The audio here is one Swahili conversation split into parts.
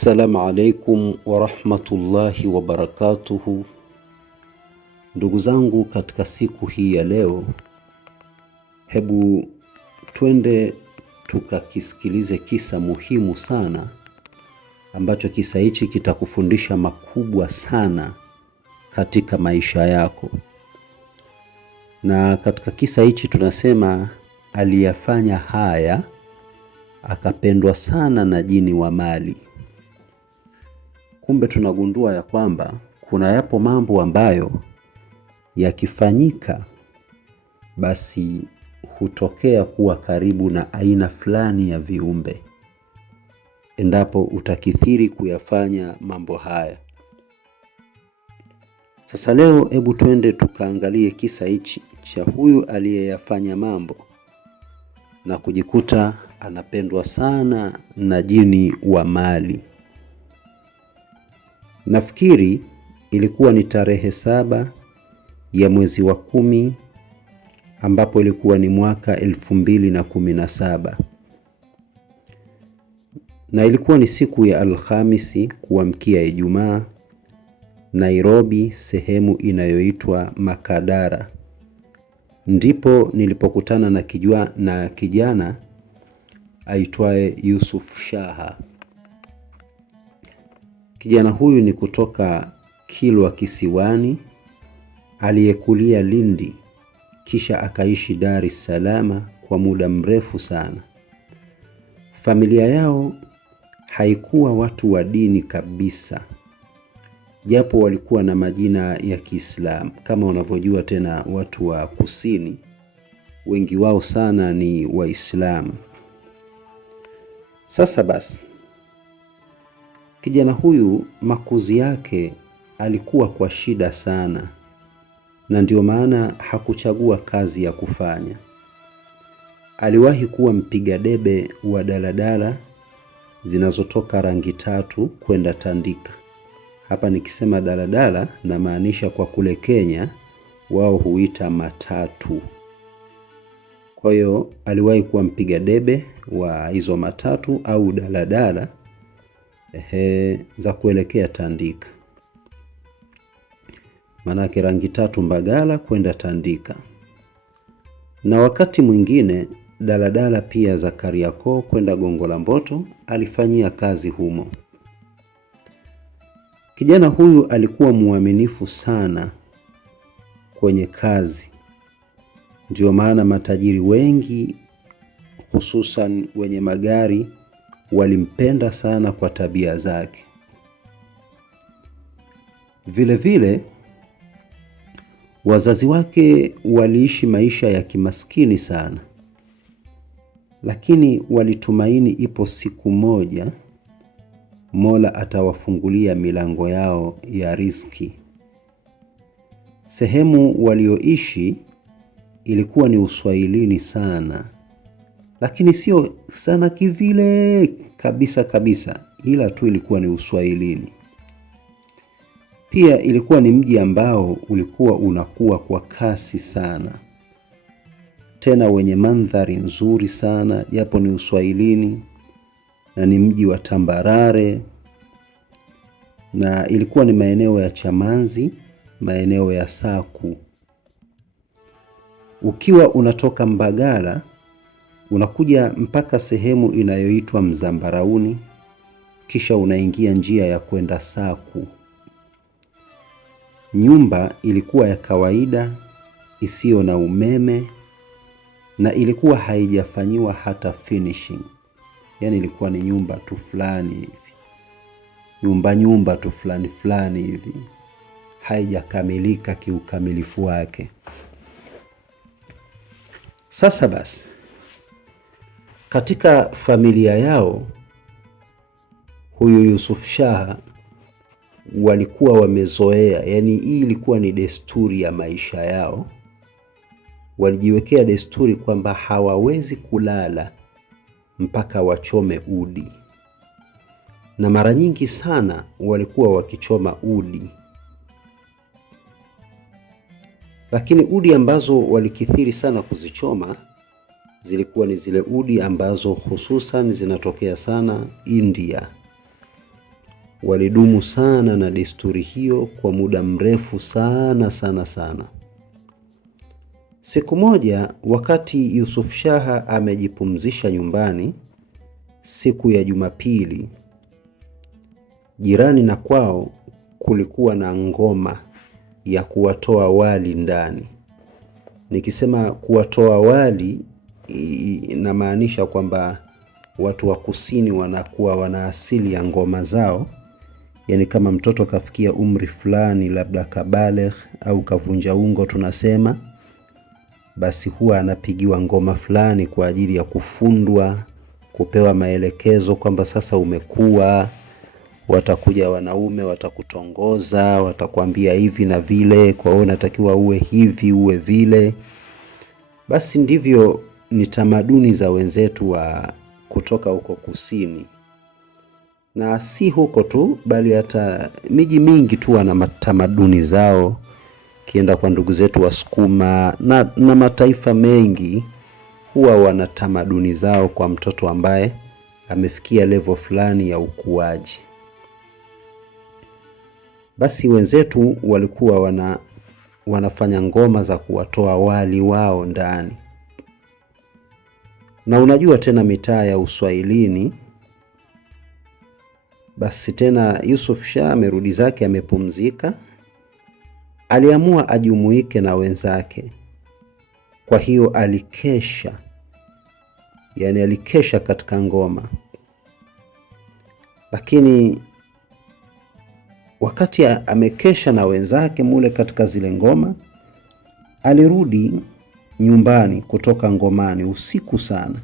Assalamu alaikum wa rahmatullahi wa barakatuhu. Ndugu zangu, katika siku hii ya leo, hebu twende tukakisikilize kisa muhimu sana, ambacho kisa hichi kitakufundisha makubwa sana katika maisha yako. Na katika kisa hichi tunasema aliyafanya haya akapendwa sana na jini wa mali. Kumbe tunagundua ya kwamba kuna yapo mambo ambayo yakifanyika basi hutokea kuwa karibu na aina fulani ya viumbe, endapo utakithiri kuyafanya mambo haya. Sasa leo hebu twende tukaangalie kisa hichi cha huyu aliyeyafanya mambo na kujikuta anapendwa sana na jini wa mali. Nafikiri ilikuwa ni tarehe 7 ya mwezi wa 10, ambapo ilikuwa ni mwaka 2017. Na ilikuwa ni siku ya Alhamisi kuamkia Ijumaa, Nairobi, sehemu inayoitwa Makadara. Ndipo nilipokutana na kijana aitwaye Yusuf Shaha. Kijana huyu ni kutoka Kilwa Kisiwani, aliyekulia Lindi, kisha akaishi Dar es Salaam kwa muda mrefu sana. Familia yao haikuwa watu wa dini kabisa, japo walikuwa na majina ya Kiislamu. Kama unavyojua tena, watu wa kusini wengi wao sana ni Waislamu. Sasa basi, kijana huyu makuzi yake alikuwa kwa shida sana, na ndio maana hakuchagua kazi ya kufanya. Aliwahi kuwa mpiga debe wa daladala zinazotoka Rangi Tatu kwenda Tandika. Hapa nikisema daladala na maanisha kwa kule Kenya wao huita matatu. Kwa hiyo aliwahi kuwa mpiga debe wa hizo matatu au daladala za kuelekea Tandika. Manake Rangi Tatu Mbagala kwenda Tandika. Na wakati mwingine daladala pia za Kariakoo kwenda Gongo la Mboto alifanyia kazi humo. Kijana huyu alikuwa muaminifu sana kwenye kazi. Ndio maana matajiri wengi, hususan wenye magari, walimpenda sana kwa tabia zake. Vile vile wazazi wake waliishi maisha ya kimaskini sana, lakini walitumaini ipo siku moja Mola atawafungulia milango yao ya riziki. Sehemu walioishi ilikuwa ni Uswahilini sana, lakini sio sana kivile kabisa, ila tu ilikuwa ni Uswahilini. Pia ilikuwa ni mji ambao ulikuwa unakuwa kwa kasi sana, tena wenye mandhari nzuri sana, japo ni Uswahilini, na ni mji wa tambarare, na ilikuwa ni maeneo ya Chamanzi, maeneo ya Saku. Ukiwa unatoka Mbagala unakuja mpaka sehemu inayoitwa Mzambarauni, kisha unaingia njia ya kwenda Saku. Nyumba ilikuwa ya kawaida, isiyo na umeme, na ilikuwa haijafanyiwa hata finishing. Yani ilikuwa ni nyumba tu fulani hivi, nyumba tu fulani hivi, haijakamilika kiukamilifu wake. Sasa basi, katika familia yao huyu Yusuf Shah walikuwa wamezoea, yani hii ilikuwa ni desturi ya maisha yao. Walijiwekea desturi kwamba hawawezi kulala mpaka wachome udi, na mara nyingi sana walikuwa wakichoma udi. Lakini udi ambazo walikithiri sana kuzichoma zilikuwa ni zile udi ambazo hususan zinatokea sana India. walidumu sana na desturi hiyo kwa muda mrefu sana sana sana. Siku moja wakati Yusuf Shah amejipumzisha nyumbani siku ya Jumapili, jirani na kwao kulikuwa na ngoma ya kuwatoa wali ndani. Nikisema kuwatoa wali inamaanisha kwamba watu wa kusini wanakuwa wana asili ya ngoma zao. Yani kama mtoto kafikia umri fulani, labda kabalegh au kavunja ungo tunasema, basi huwa anapigiwa ngoma fulani kwa ajili ya kufundwa, kupewa maelekezo kwamba sasa umekuwa, watakuja wanaume, watakutongoza, watakwambia hivi na vile, kwa hiyo unatakiwa uwe hivi, uwe vile. Basi ndivyo ni tamaduni za wenzetu wa kutoka huko kusini. Na si huko tu, bali hata miji mingi tu wana tamaduni zao. Kienda kwa ndugu zetu Wasukuma na mataifa mengi huwa wana tamaduni zao kwa mtoto ambaye amefikia level fulani ya ukuaji. Basi wenzetu walikuwa wanafanya ngoma za kuwatoa wali wao ndani. Na unajua tena mitaa ya Uswahilini, basi tena Yusuf Shah amerudi zake, amepumzika, aliamua ajumuike na wenzake. Kwa hiyo alikesha, yani alikesha katika ngoma. Lakini wakati amekesha na wenzake mule katika zile ngoma, alirudi nyumbani kutoka ngomani usiku sana,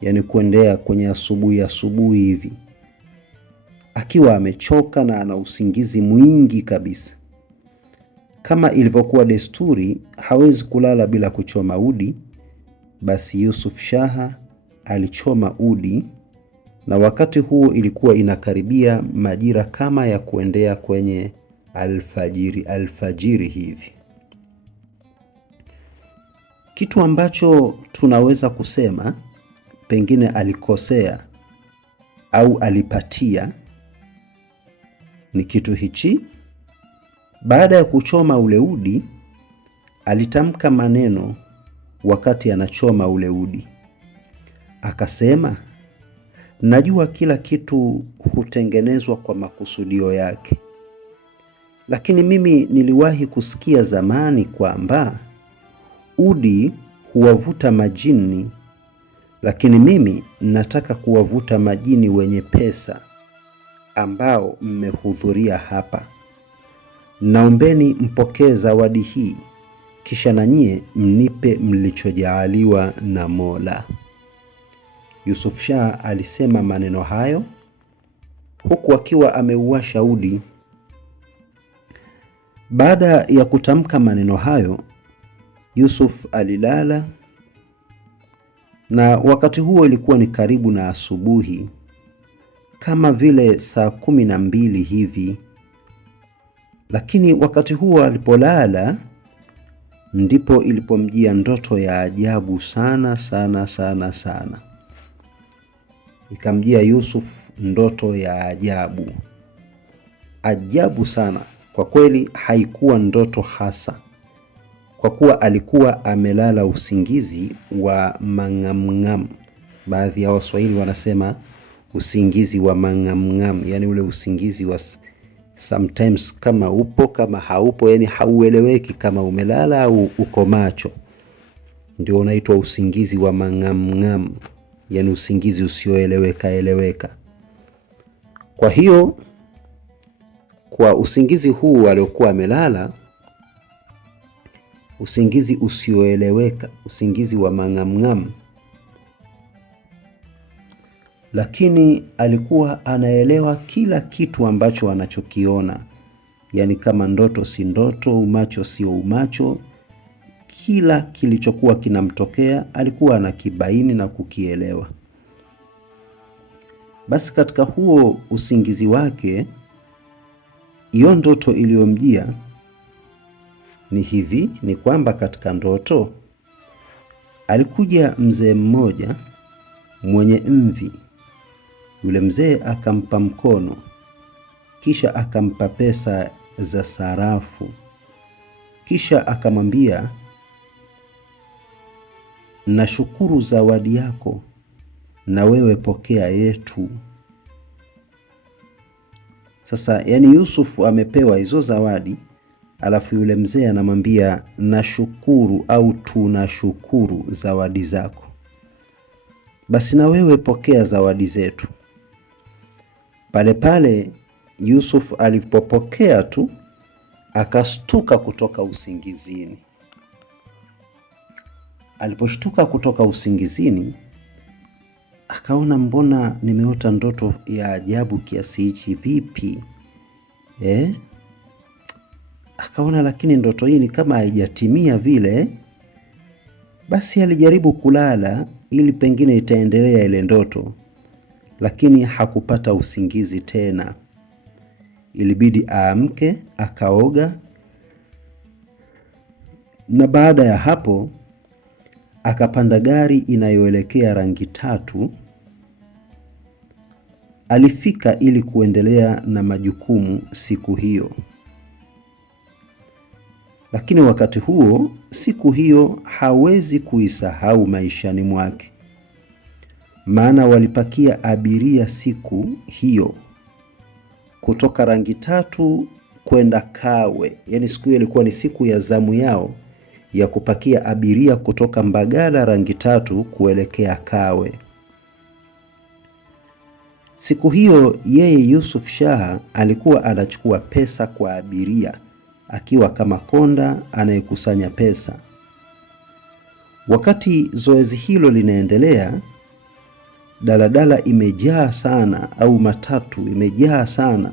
yani kuendea kwenye asubuhi hivi, akiwa amechoka na ana usingizi mwingi kabisa. Kama ilivyokuwa desturi, hawezi kulala bila kuchoma udi. Basi Yusuf Shah alichoma udi, na wakati huo ilikuwa inakaribia majira kama ya kuendea kwenye alfajiri hivi. Kitu ambacho tunaweza kusema pengine alikosea au alipatia ni kitu hichi. Baada ya kuchoma ule udi, alitamka maneno wakati anachoma ule udi. Akasema, najua kila kitu hutengenezwa kwa makusudio yake, lakini mimi niliwahi kusikia zamani kwamba udi huwavuta majini, lakini mimi nataka kuwavuta majini wenye pesa ambao mmehudhuria hapa. Naombeni mpokee zawadi hii, kisha na nyie mnipe mlichojaaliwa na Mola. Yusuf Shah alisema maneno hayo huku akiwa ameuwasha udi. Baada ya kutamka maneno hayo, Yusuf alilala, na wakati huo ilikuwa ni karibu na asubuhi, kama vile saa 12 hivi. Lakini wakati huo alipolala, ndipo ilipomjia ndoto ya ajabu sana sana sana sana. Ikamjia Yusuf ndoto ya ajabu sana. Kwa kweli haikuwa ndoto hasa, kwa kuwa alikuwa amelala usingizi wa mang'amng'am. Baadhi ya Waswahili wanasema usingizi wa mang'amng'am, yani ule usingizi wa sometimes kama upo kama haupo, yani haueleweki kama umelala au uko macho. Ndio unaitwa usingizi wa mang'amng'am, yani usingizi usioeleweka. Kwa hiyo kwa usingizi huu aliokuwa amelala, usingizi usioeleweka, usingizi wa mang'amng'am, lakini alikuwa anaelewa kila kitu ambacho anachokiona. Yani kama ndoto si ndoto, umacho sio umacho, kila kilichokuwa kinamtokea alikuwa anakibaini na kukielewa. Basi katika huo usingizi wake, hiyo ndoto iliyomjia ni hivi, ni kwamba katika ndoto alikuja mzee mmoja mwenye mvi. Yule mzee akampa mkono kisha akampa pesa za sarafu, kisha akamwambia, nashukuru zawadi yako, na wewe pokea yetu. Sasa yani Yusuf amepewa hizo zawadi, alafu yule mzee anamwambia nashukuru au tunashukuru zawadi zako, basi na wewe pokea zawadi zetu. Pale pale Yusuf alipopokea tu akastuka kutoka usingizini. Aliposhtuka kutoka usingizini akaona, mbona nimeota ndoto ya ajabu kiasi hichi, vipi? Akaona lakini ndoto hii ni kama haijatimia vile. Basi alijaribu kulala ili pengine itaendelea ile ndoto, lakini hakupata usingizi tena. Ilibidi aamke, akaoga, na baada ya hapo akapanda gari inayoelekea Rangi Tatu. Alifika ili kuendelea na majukumu siku hiyo. Lakini wakati huo, siku hiyo hawezi kuisahau maishani mwake, maana walipakia abiria siku hiyo kutoka Rangi Tatu kwenda Kawe. Yaani siku hiyo ilikuwa ni siku ya zamu yao ya kupakia abiria kutoka Mbagala Rangi Tatu kuelekea Kawe. Siku hiyo yeye Yusuf Shah alikuwa anachukua pesa kwa abiria akiwa kama konda anayekusanya pesa. Wakati zoezi hilo linaendelea, daladala imejaa sana, au matatu imejaa sana,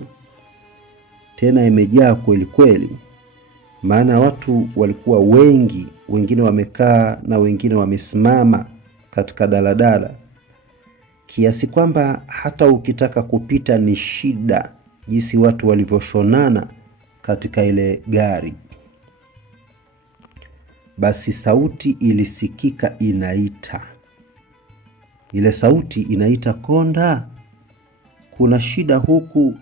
tena imejaa kweli kweli, maana watu walikuwa wengi, wengine wamekaa na wengine wamesimama katika daladala, kiasi kwamba hata ukitaka kupita ni shida, jinsi watu walivyoshonana katika ile gari. Basi sauti ilisikika inaita. Ile sauti inaita, konda, kuna shida huku.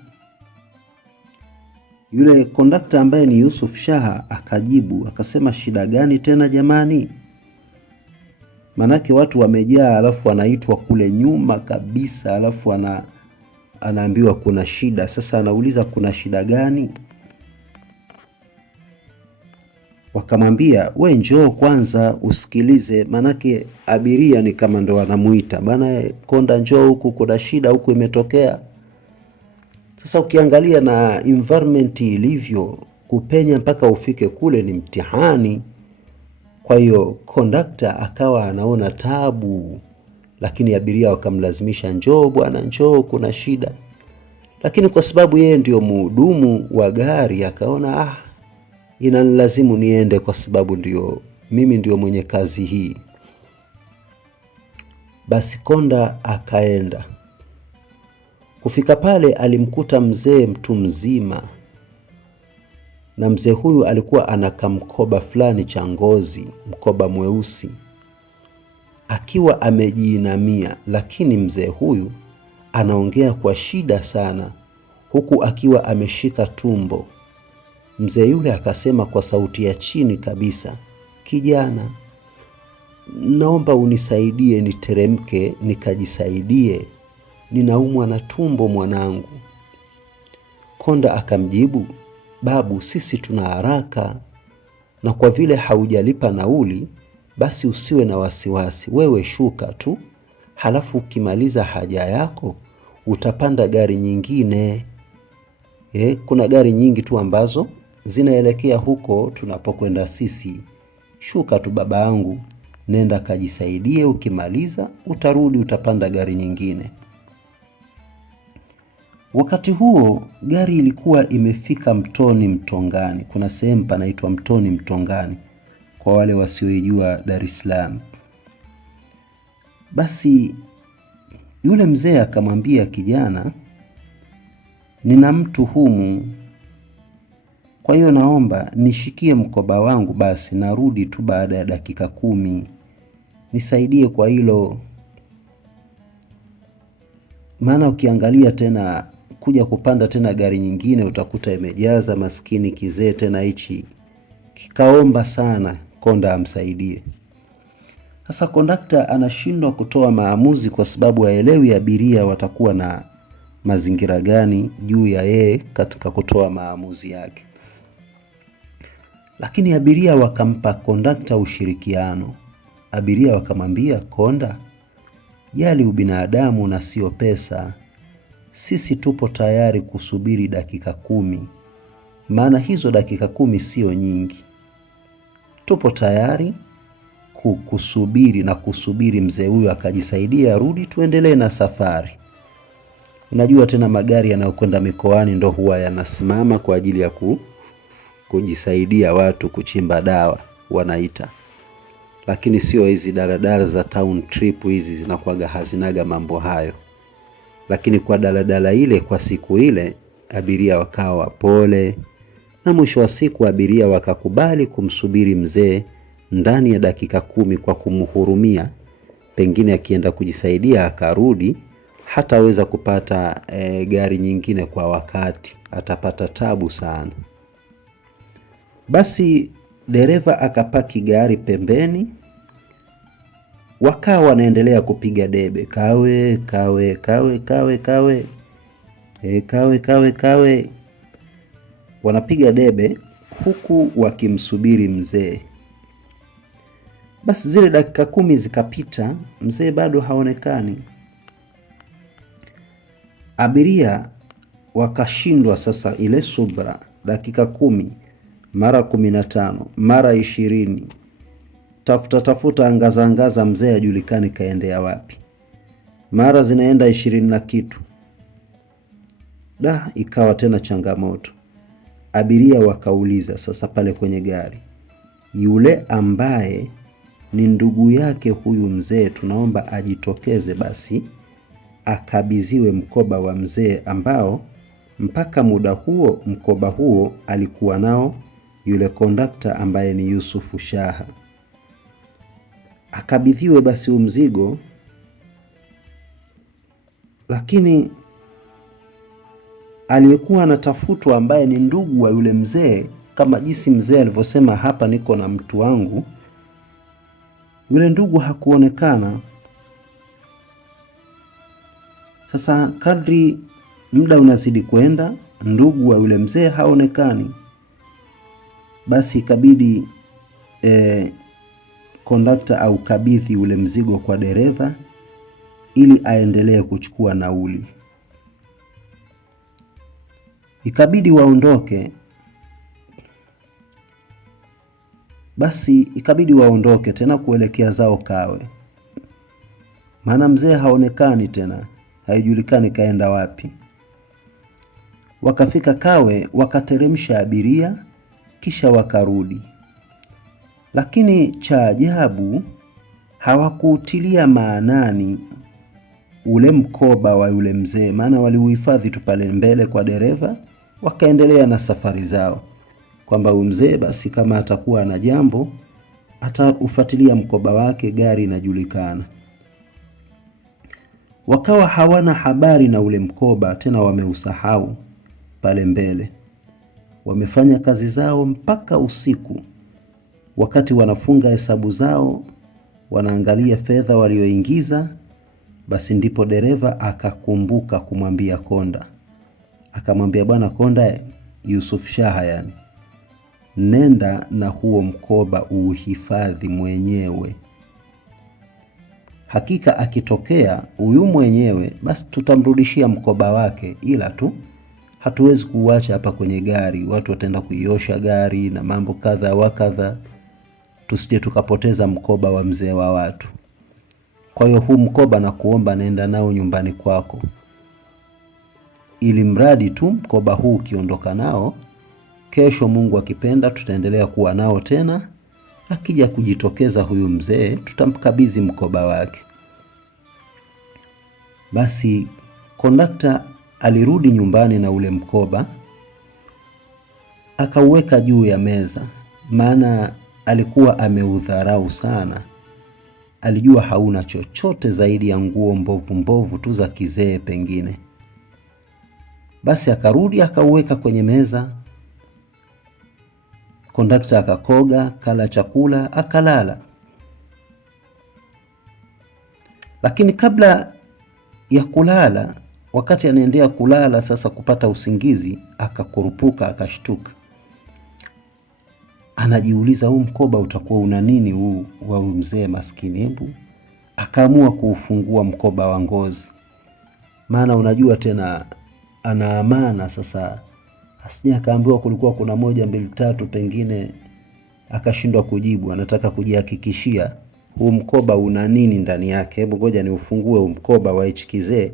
Yule kondakta ambaye ni Yusuf Shah akajibu akasema, shida gani tena jamani? Manake watu wamejaa, alafu anaitwa kule nyuma kabisa, alafu anaambiwa kuna shida. Sasa anauliza kuna shida gani? Wakamwambia, we njoo kwanza usikilize, manake abiria ni kama ndo wanamuita, bana konda, njoo huku, kuna shida huku imetokea. Sasa ukiangalia na environment ilivyo, kupenya mpaka ufike kule ni mtihani. Kwa hiyo kondakta akawa anaona tabu, lakini abiria wakamlazimisha, njoo bwana, njoo, kuna shida. Lakini kwa sababu yeye ndio mhudumu wa gari, akaona inanilazimu niende kwa sababu mimi ndio mwenye kazi hii. Basi konda akaenda. Kufika pale alimkuta mzee mtu mzima, na mzee huyu alikuwa anakamkoba fulani cha ngozi, mkoba mweusi, akiwa amejiinamia, lakini mzee huyu anaongea kwa shida sana huku akiwa ameshika tumbo. Mzee yule akasema kwa sauti ya chini kabisa, kijana, naomba unisaidie niteremke nikajisaidie, ninaumwa na tumbo mwanangu. Konda akamjibu, babu, sisi tuna haraka, na kwa vile haujalipa nauli, basi usiwe na wasiwasi, wewe shuka tu, halafu ukimaliza haja yako utapanda gari nyingine. Kuna gari nyingi tu ambazo zinaelekea huko tunapokwenda sisi. Shuka tu baba yangu, nenda kajisaidie, ukimaliza utarudi, utapanda gari nyingine. Wakati huo gari ilikuwa imefika Mtoni Mtongani. Kuna sehemu panaitwa Mtoni Mtongani kwa wale wasioijua Dar es Salaam. Basi yule mzee akamwambia kijana, nina mtu humu, kwa hiyo naomba nishikie mkoba wangu, basi narudi tu baada ya dakika 10, nisaidie kwa hilo. Maana ukiangalia tena kuja kupanda tena gari nyingine utakuta imejaza, maskini kizee tena hichi kikaomba sana konda amsaidie. Sasa kondakta anashindwa kutoa maamuzi kwa sababu haelewi abiria watakuwa na mazingira gani juu ya yeye katika kutoa maamuzi yake. Lakini abiria wakampa kondakta ushirikiano. Abiria wakamwambia, konda, jali ubinadamu na sio pesa. Sisi tupo tayari kusubiri dakika 10. Maana hizo dakika 10 sio nyingi. Tupo tayari kusubiri mzee huyu akajisaidia arudi, tuendelee na safari. Unajua tena magari yanayokwenda mikoani ndo huwa yanasimama kwa ajili ya kujisaidia watu kuchimba dawa wanaita. Lakini sio hizi daladala za town trip, hizi zinakuwaga hazinaga mambo hayo. Lakini kwa daladala ile kwa siku ile abiria wakawa pole, na mwisho wa siku abiria wakakubali kumsubiri mzee ndani ya dakika 10 kwa kumhurumia. Pengine akienda kujisaidia akarudi, hataweza kupata gari nyingine kwa wakati, atapata tabu sana. Basi dereva akapaki gari pembeni, wakawa wanaendelea kupiga debe, kawe kawe kawe kawe kawe kawe kawe kawe, wanapiga debe huku wakimsubiri mzee. Basi zile dakika 10 zikapita, mzee bado haonekani. Abiria wakashindwa sasa ile subra, dakika 10 mara 15 mara 20, tafuta angaza mzee ajulikani kaendea wapi. Mara zinaenda 20 na kitu. Ikawa tena changamoto. Abiria wakauliza sasa pale kwenye gari, yule ambaye ni ndugu yake huyu mzee, tunaomba ajitokeze basi akabidhiwe mkoba wa mzee ambao mpaka muda huo mkoba huo alikuwa nao yule kondakta ambaye ni Yusufu Shaha. Akabidhiwe basi mzigo. Lakini aliyekuwa anatafutwa ambaye ni ndugu wa yule mzee, kama jinsi mzee alivyosema, hapa niko na mtu wangu, yule ndugu hakuonekana. Sasa kadri muda unazidi kwenda, ndugu wa yule mzee haonekani. Basi ikabidi kondakta au kabidhi ule mzigo kwa dereva ili aendelee kuchukua nauli. Ikabidi waondoke. Basi ikabidi waondoke tena kuelekea zao Kawe, maana mzee haonekani tena, haijulikani kaenda wapi. Wakafika Kawe, wakateremsha abiria, kisha wakarudi. Lakini cha ajabu, hawakuutilia maanani ule mkoba wa yule mzee, maana waliuhifadhi tu pale mbele kwa dereva, wakaendelea na safari zao, kwamba mzee basi kama atakuwa na jambo ataufuatilia mkoba wake, gari inajulikana. Wakawa hawana habari na ule mkoba tena, wameusahau pale mbele. Wamefanya kazi zao mpaka usiku. Wakati wanafunga hesabu zao, wanaangalia fedha walioingiza, basi ndipo dereva akakumbuka kumwambia konda. Akamwambia, bwana konda, Yusuf Shaha yani, nenda na huo mkoba uhifadhi mwenyewe. Hakika akitokea huyu mwenyewe, basi tutamrudishia mkoba wake, ila tu hatuwezi kuacha hapa kwenye gari, watu wataenda kuiosha gari na mambo kadha wa kadha, tusije tukapoteza mkoba wa mzee wa watu. Kwa hiyo huu mkoba na kuomba nenda nao nyumbani kwako, ili mradi tu mkoba huu ukiondoka nao, kesho Mungu akipenda tutaendelea kuwa nao tena. Akija kujitokeza huyu mzee, tutamkabidhi mkoba wake. Basi kondakta alirudi nyumbani na ule mkoba, akauweka juu ya meza, maana alikuwa ameudharau sana. Alijua hauna chochote zaidi ya nguo mbovu mbovu tu za kizee pengine. Basi akarudi akauweka kwenye meza. Kondakta akakoga, kala chakula, akalala. Lakini kabla ya kulala, wakati anaendelea kulala sasa kupata usingizi, akakurupuka, akashtuka. Anajiuliza, huu mkoba utakuwa una nini huu wa mzee maskini? Hebu akaamua kuufungua mkoba wa ngozi, maana unajua tena ana amana. Sasa asije akaambiwa kulikuwa kuna 1 2 3, pengine akashindwa kujibu. Anataka kujihakikishia huu mkoba una nini ndani yake. Hebu ngoja ni ufungue huu mkoba wa hichi kizee,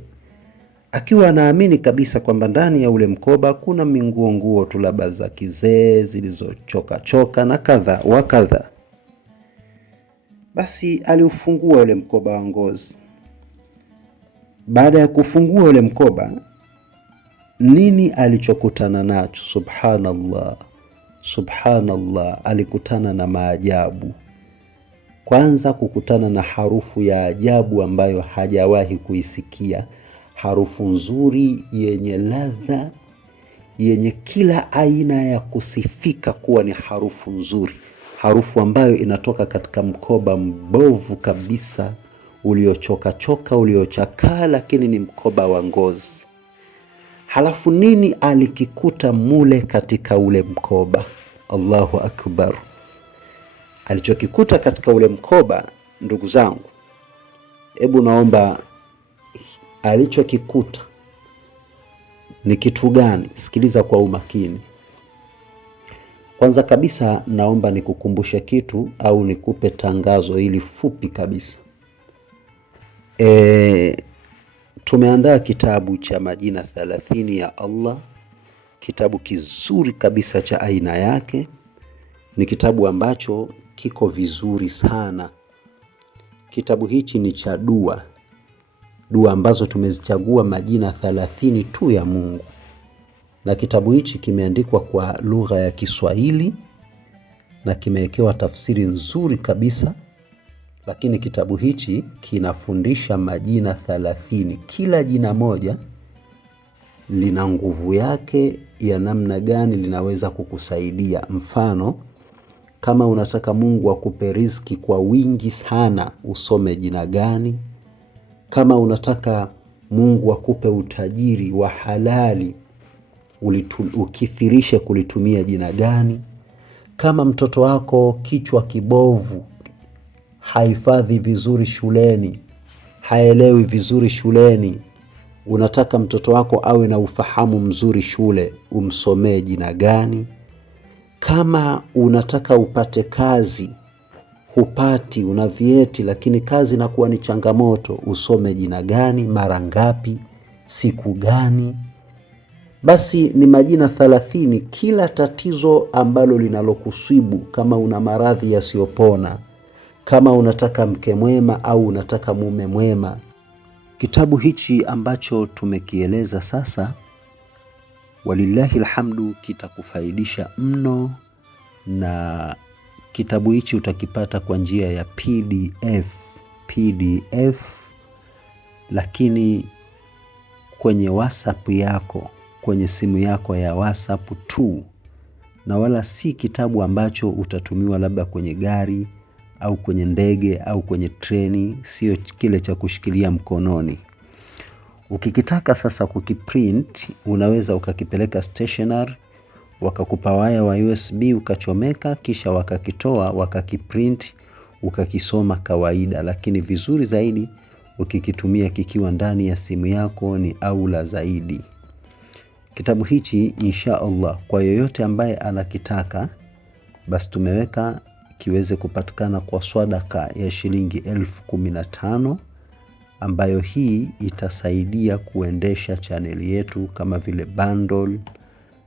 akiwa anaamini kabisa kwamba ndani ya ule mkoba kuna nguo tu labda za kizee zilizochoka choka na kadha wa kadha. Basi aliufungua ule mkoba wa ngozi. Baada ya kufungua ule mkoba, nini alichokutana nacho? Subhanallah, subhanallah, alikutana na maajabu. Kwanza kukutana na harufu ya ajabu ambayo hajawahi kuisikia. Harufu nzuri yenye ladha, yenye kila aina ya kusifika kuwa ni harufu nzuri. Harufu ambayo inatoka katika mkoba mbovu kabisa, uliochoka choka, uliochakaa, lakini ni mkoba wa ngozi. Halafu nini alikikuta mule katika ule mkoba? Allahu akbar. Alichokikuta katika ule mkoba, ndugu zangu, hebu naomba, alichokikuta ni kitu gani? Sikiliza kwa umakini. Kwanza kabisa naomba nikukumbushe kitu au nikupe tangazo hili fupi kabisa. Tumeandaa kitabu cha majina 30 ya Allah, kitabu kizuri kabisa cha aina yake. Ni kitabu ambacho kiko vizuri sana. Kitabu hichi ni cha dua ambazo tumezichagua majina 30 tu ya Mungu, na kitabu hichi kimeandikwa kwa lugha ya Kiswahili na kimewekewa tafsiri nzuri kabisa. Lakini kitabu hichi kinafundisha majina 30. Kila jina moja lina nguvu yake ya namna gani linaweza kukusaidia. Mfano, kama unataka Mungu akupe riziki kwa wingi sana, usome jina gani? Kama unataka Mungu akupe utajiri wa halali, ukithirishe kulitumia jina gani? Kama mtoto wako kichwa kibovu, haifadhi vizuri shuleni, haelewi vizuri shuleni, unataka mtoto wako awe na ufahamu mzuri shule, umsomee jina gani? Kama unataka upate kazi, hupati, una vyeti lakini kazi inakuwa ni changamoto, usome jina gani? Mara ngapi? Siku gani? Basi ni majina 30. Kila tatizo ambalo linalokusibu, kama una maradhi yasiyopona, kama unataka mke mwema au unataka mume mwema, kitabu hichi ambacho tumekieleza sasa, walillahi alhamdu, kitakufaidisha mno. Na kitabu hichi utakipata kwa njia ya PDF, lakini kwenye WhatsApp yako, kwenye simu yako ya WhatsApp tu, na wala si kitabu ambacho utatumiwa labda kwenye gari au kwenye ndege au kwenye treni, sio kile cha kushikilia mkononi. Ukikitaka sasa kukiprint, unaweza ukakipeleka stationery, wakakupa waya wa USB ukachomeka, kisha wakakitoa wakakiprint, ukakisoma kawaida. Lakini vizuri zaidi ukikitumia kikiwa ndani ya simu yako ni aula zaidi. Kitabu hichi insha Allah kwa yoyote ambaye anakitaka, basi tumeweka kiweze kupatikana kwa swadaka ya shilingi 15,000, ambayo hii itasaidia kuendesha chaneli yetu kama vile bundle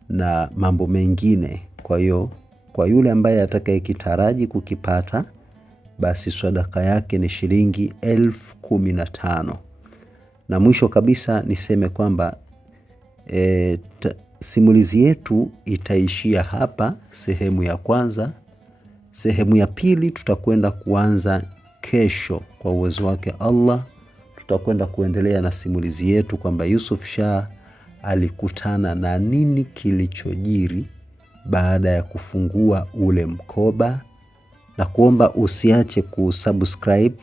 na mambo mengine. Kwa hiyo kwa yule ambaye atakayekitaraji kukipata, basi swadaka yake ni shilingi 15,000. Na mwisho kabisa niseme kwamba simulizi yetu itaishia hapa, sehemu ya kwanza. Sehemu ya pili tutakwenda kuanza kesho kwa uwezo wake Allah. Tutakwenda kuendelea na simulizi yetu kwamba Yusuf Shah alikutana na nini kilichojiri baada ya kufungua ule mkoba, na kuomba usiache kusubscribe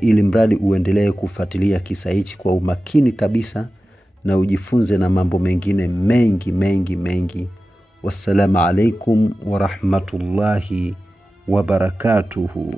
ili mradi uendelee kufuatilia kisa hichi kwa umakini kabisa na ujifunze na mambo mengine mengi. Wassalamu alaikum wa rahmatullahi wa barakatuhu.